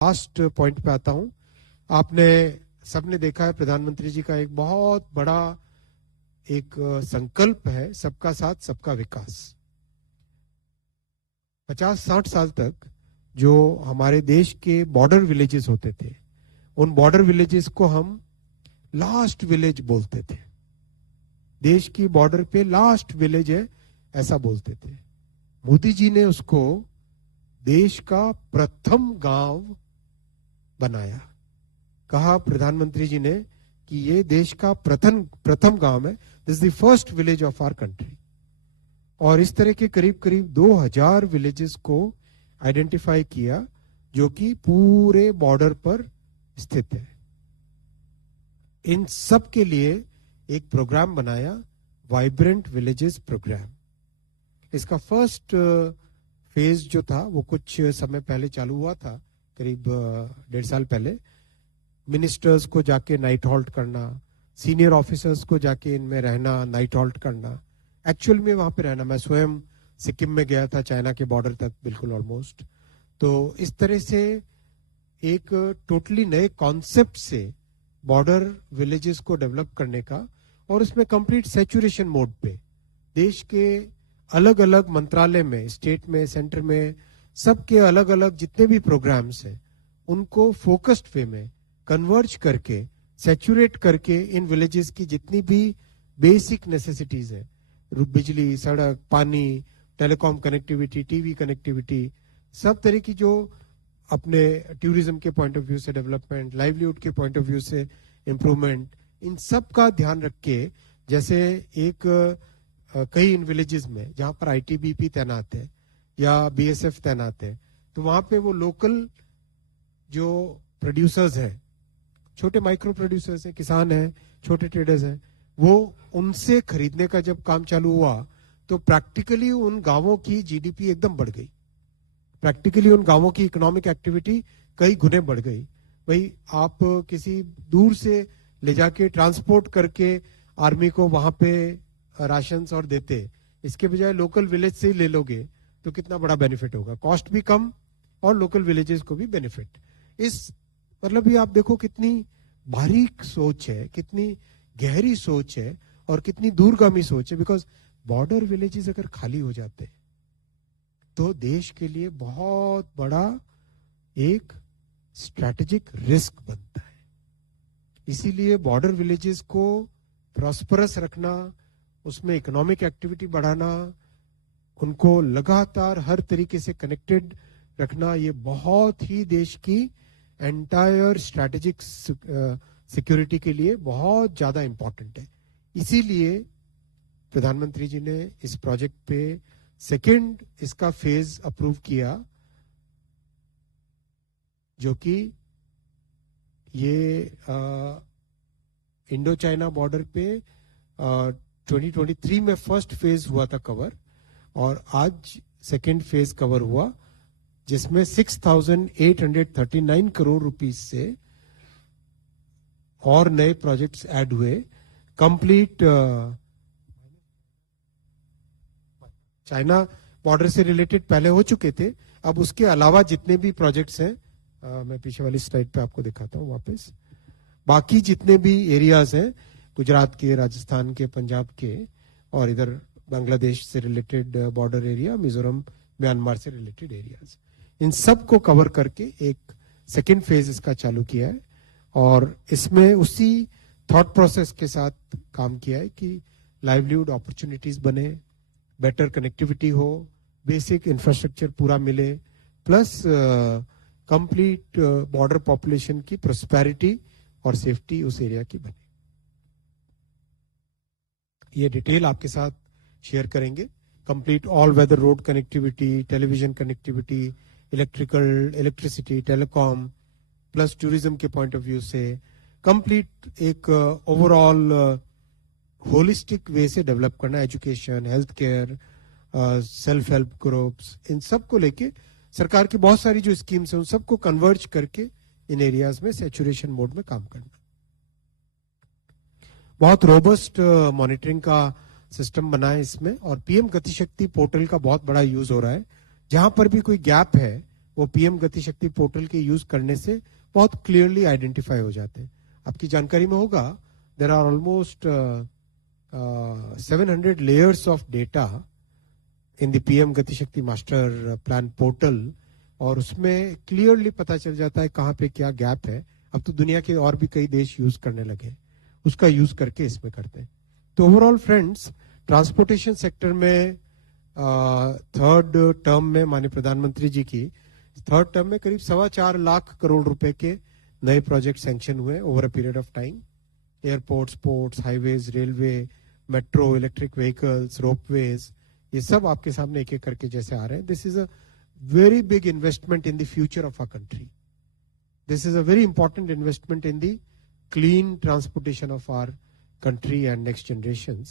Last point पे आता हूं। आपने सबने देखा है प्रधानमंत्री जी का एक बहुत बड़ा एक संकल्प है, सबका साथ सबका विकास। 50-60 साल तक जो हमारे देश के बॉर्डर विलेजेस होते थे, उन बॉर्डर विलेजेस को हम लास्ट विलेज बोलते थे। देश की बॉर्डर पे लास्ट विलेज है ऐसा बोलते थे। मोदी जी ने उसको देश का प्रथम गांव बनाया। कहा प्रधानमंत्री जी ने कि ये देश का प्रथम गांव है, this is the first village of our country. और इस तरह के करीब करीब 2000 विलेजेस को आइडेंटिफाई किया जो कि पूरे बॉर्डर पर स्थित है। इन सब के लिए एक प्रोग्राम बनाया, वाइब्रेंट विलेजेस प्रोग्राम। इसका फर्स्ट फेज जो था वो कुछ समय पहले चालू हुआ था, करीब 1.5 साल पहले। मिनिस्टर्स को जाके नाइट हॉल्ट करना, सीनियर ऑफिसर्स को जाके इनमें रहना, नाइट हॉल्ट करना, एक्चुअल में वहां पे रहना। मैं स्वयं सिक्किम में गया था, चाइना के बॉर्डर तक बिल्कुल ऑलमोस्ट। तो इस तरह से एक टोटली नए कॉन्सेप्ट से बॉर्डर विलेजेस को डेवलप करने का, और उसमें कंप्लीट सैचुरेशन मोड पे देश के अलग अलग मंत्रालय में, स्टेट में, सेंटर में, सबके अलग अलग जितने भी प्रोग्राम्स हैं उनको फोकस्ड वे में कन्वर्ज करके, सैचुरेट करके इन विलेजेस की जितनी भी बेसिक नेसेसिटीज है, बिजली, सड़क, पानी, टेलीकॉम कनेक्टिविटी, टीवी कनेक्टिविटी, सब तरह की जो अपने टूरिज्म के पॉइंट ऑफ व्यू से डेवलपमेंट, लाइवलीहुड के पॉइंट ऑफ व्यू से इम्प्रूवमेंट, इन सब का ध्यान रख के, जैसे एक कई इन विलेजेस में जहां पर आईटीबीपी तैनात है या बीएसएफ तैनात है, तो वहां पे वो लोकल जो प्रोड्यूसर्स हैं, छोटे माइक्रो प्रोड्यूसर्स हैं, किसान हैं, छोटे ट्रेडर्स हैं, वो उनसे खरीदने का जब काम चालू हुआ तो प्रैक्टिकली उन गांवों की जीडीपी एकदम बढ़ गई। प्रैक्टिकली उन गांवों की इकोनॉमिक एक्टिविटी कई गुने बढ़ गई। भाई आप किसी दूर से ले जाके ट्रांसपोर्ट करके आर्मी को वहां पे राशंस और देते, इसके बजाय लोकल विलेज से ही ले लोगे तो कितना बड़ा बेनिफिट होगा, कॉस्ट भी कम और लोकल विलेजेस को भी बेनिफिट। इस मतलब ये आप देखो कितनी बारीक सोच है, कितनी गहरी सोच है और कितनी दूरगामी सोच है। बिकॉज बॉर्डर विलेजेस अगर खाली हो जाते तो देश के लिए बहुत बड़ा एक स्ट्रैटेजिक रिस्क बनता है। इसीलिए बॉर्डर विलेजेस को प्रॉस्परस रखना, उसमें इकोनॉमिक एक्टिविटी बढ़ाना, उनको लगातार हर तरीके से कनेक्टेड रखना, ये बहुत ही देश की एंटायर स्ट्रैटेजिक सिक्योरिटी के लिए बहुत ज्यादा इंपॉर्टेंट है। इसीलिए प्रधानमंत्री जी ने इस प्रोजेक्ट पे सेकंड इसका फेज अप्रूव किया, जो कि ये इंडो चाइना बॉर्डर पे 2023 में फर्स्ट फेज हुआ था कवर, और आज सेकंड फेज कवर हुआ, जिसमें 6,839 करोड़ रुपीस से और नए प्रोजेक्ट्स ऐड हुए। कंप्लीट चाइना बॉर्डर से रिलेटेड पहले हो चुके थे, अब उसके अलावा जितने भी प्रोजेक्ट्स हैं, मैं पीछे वाली स्लाइड पे आपको दिखाता हूं वापस, बाकी जितने भी एरियाज हैं, गुजरात के, राजस्थान के, पंजाब के, और इधर बांग्लादेश से related border area, Mizoram, Myanmar से रिलेटेड एरियाज, इन सब को कवर करके एक सेकेंड फेज इसका चालू किया है। और इसमें उसी थॉट प्रोसेस के साथ काम किया है कि लाइवलीहुड अपॉर्चुनिटीज बने, बेटर कनेक्टिविटी हो, बेसिक इंफ्रास्ट्रक्चर पूरा मिले, प्लस कंप्लीट बॉर्डर पॉपुलेशन की प्रोस्पेरिटी और सेफ्टी उस एरिया की बने। ये डिटेल आपके साथ शेयर करेंगे। Complete all weather road connectivity, television connectivity, electricity, telecom, plus tourism के पॉइंट ऑफ व्यू से कंप्लीट एक ओवरऑल होलिस्टिक वे से डेवलप करना, education, health care, self help groups, इन सब को लेके सरकार की बहुत सारी जो स्कीम्स हैं उन सबको कन्वर्ज करके इन एरियाज में सैचुरेशन मोड में काम करना। बहुत रोबस्ट मॉनिटरिंग का सिस्टम बना है इसमें, और पीएम गतिशक्ति पोर्टल का बहुत बड़ा यूज हो रहा है। जहां पर भी कोई गैप है वो पीएम गति शक्ति पोर्टल के यूज करने से बहुत क्लियरली आइडेंटिफाई हो जाते हैं। आपकी जानकारी में होगा there are almost 700 layers of data in the PM Gati Shakti master plan portal, और उसमें क्लियरली पता चल जाता है कहाँ पे क्या गैप है। अब तो दुनिया के और भी कई देश यूज करने लगे, उसका यूज करके इसमें करते हैं। तो ओवरऑल फ्रेंड्स, ट्रांसपोर्टेशन सेक्टर में थर्ड टर्म में माननीय प्रधानमंत्री जी की थर्ड टर्म में करीब 4.25 लाख करोड़ रुपए के नए प्रोजेक्ट सैंक्शन हुए over a period of time. Airports, ports, highways, railway, metro, electric vehicles, ropeways, ये सब आपके सामने एक एक करके जैसे आ रहे हैं। This is a very big investment in the future of our country. This is a very important investment in the clean transportation of our country and next generations.